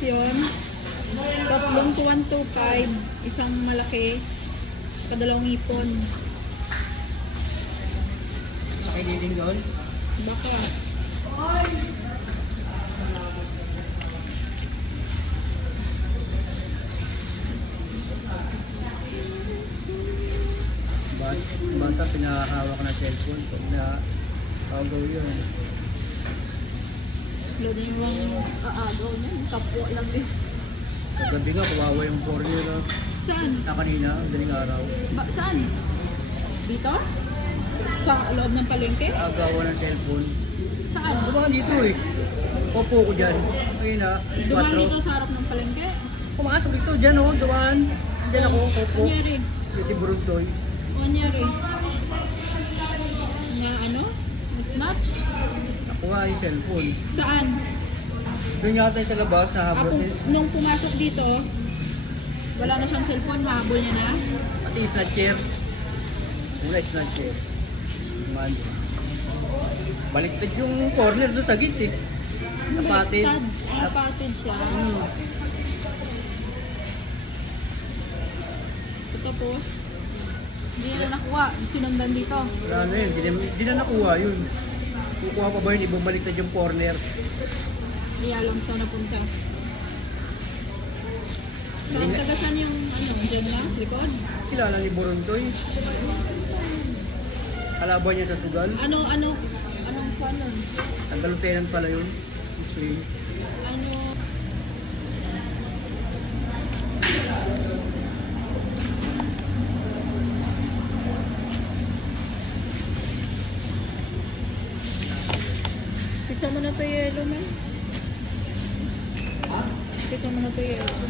yun. Tatlong 125, isang malaki, kadalawang ipon. Okay, din doon. Baka. Banta pinahawak na cellphone pag na agaw yun. Load yung mga aagaw niya. Kapwa lang din. Paggabi nga, kawawa yung corner Saan? na kanina, daling araw. Saan? Dito? Sa loob ng palengke? Agawan ng cellphone. Saan? Dumaan dito eh. Opo ko dyan. Ayun na. Dumaan dito sa harap ng palengke? Pumasok dito. Dyan o. Dumaan. Dyan ako. Opo. Anyari? Kasi Burundoy. Anyari? Na ano? Snatch? Nakuha yung cellphone. Saan? Doon yata yung sa labas sa habol. Nung pumasok dito, wala na siyang cellphone, mahabol niya na. Pati yung snatcher. Wala yung snatcher. Man. Baliktad yung corner doon sa gate eh. Napatid. Napatid siya. Tapos, hindi na nakuha. Sinundan dito. Wala na yun. Hindi na nakuha yun. Kukuha pa ba yun? Ibabaliktad yung corner. Hindi alam saan napunta. Saan tagasan yung ano, dyan na? Likod? Kilala ni Burundoy. Kalaban niya sa sugal. Anong kwan nun? Taga-lieutenant pala yun. Swing. Ano? Pisa mo na to yellow, man. Pisa mo na to yellow.